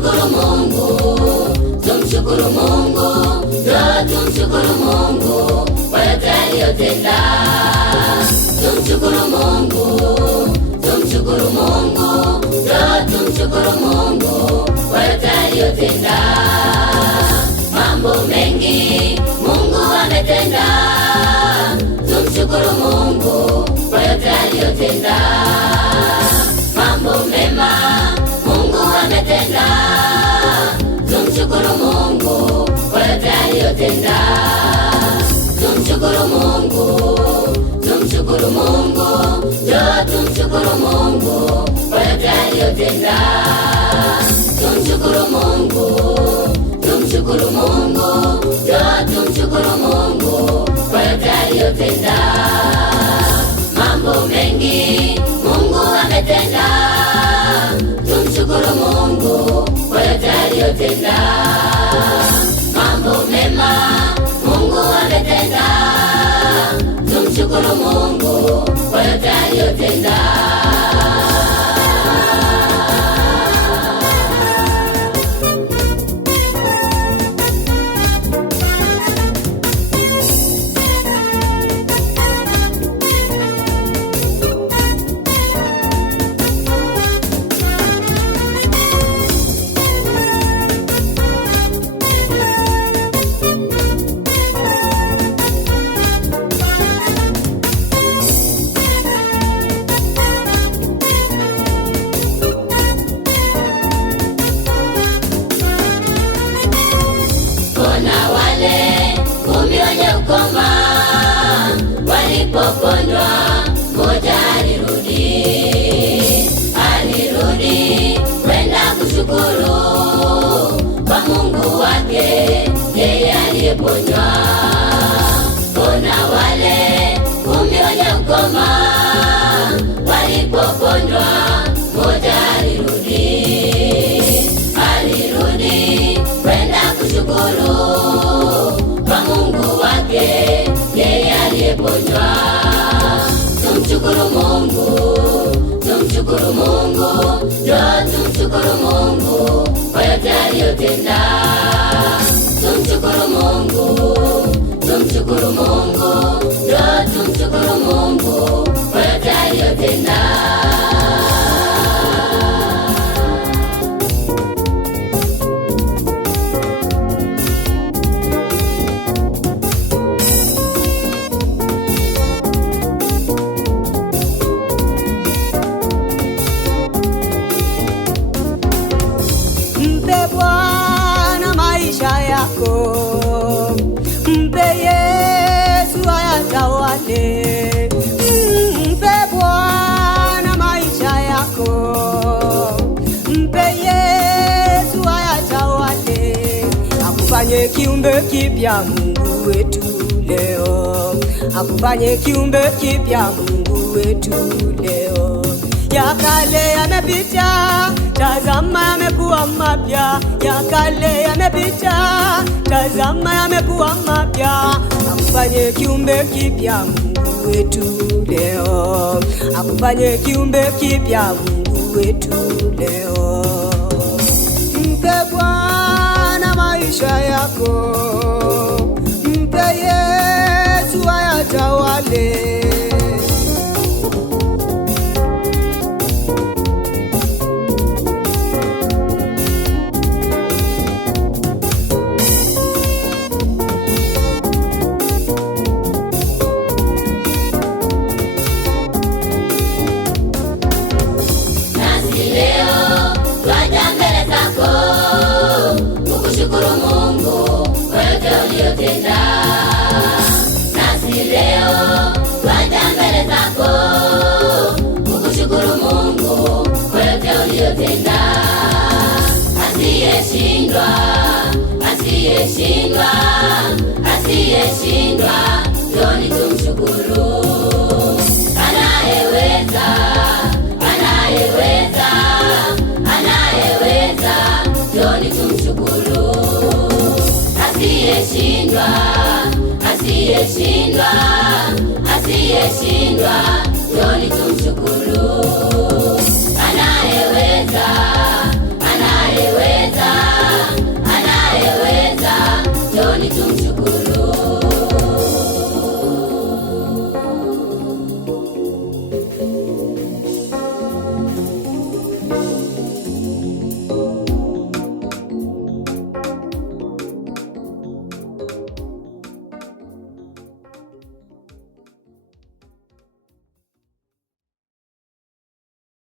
tumshukuru Mungu, tumshukuru Mungu, tumshukuru Mungu kwa yote aliyotenda. Tumshukuru Mungu, tumshukuru Mungu, tumshukuru Mungu kwa yote aliyotenda. Mambo mengi Mungu ametenda, tumshukuru Mungu kwa yote aliyotenda. Mambo mema Mungu ametenda, tumshukuru Mungu kwa yote aliyotenda. Tumshukuru Mungu, tumshukuru Mungu, tumshukuru Mungu kwa yote aliyotenda. Tumshukuru Mungu, tumshukuru Mungu, tumshukuru Mungu kwa yote aliyotenda. Mambo mengi Mungu ametenda, tumshukuru Mungu kwa yote aliyotenda. Mambo mema Mungu ametenda, tumshukuru Mungu kwa yote aliyotenda. Walipoponywa mmoja alirudi kwenda kushukuru kwa Mungu wake, yeye aliyeponywa. Ona wale 10 wenye ukoma, walipoponywa mmoja alirudi kwenda kushukuru kwa Mungu wake, yeye aliyeponywa. Tumshukuru Mungu, tumshukuru Mungu, tumshukuru Mungu kwa yote aliyotenda. Tumshukuru Mungu, tumshukuru Mungu, tumshukuru Mungu kwa yote aliyotenda. Mpe Yesu ayatawale, mpe Bwana maisha yako, mpe Yesu ayatawale. Akufanye kiumbe kipya Mungu wetu leo, akufanye kiumbe kipya Mungu wetu leo. Ya kale yamepita, tazama yamekuwa mapya. Ya kale yamepita, tazama yamekuwa mapya. Akufanye kiumbe kipya Mungu wetu leo, akufanye kiumbe kipya Mungu wetu leo. Mpe Bwana maisha yako, mpe Yesu ayatawale. Nasi leo twaja mbele zako kukushukuru Mungu kwa yote uliyotenda. Asiyeshindwa, asiyeshindwa, asiyeshindwa, njoni tumshukuru. Anayeweza, anayeweza, anayeweza, njoni tumshukuru. Asiyeshindwa, asiyeshindwa, asiyeshindwa, njoni tumshukuru. Anayeweza, anayeweza, njoni tumshukuru.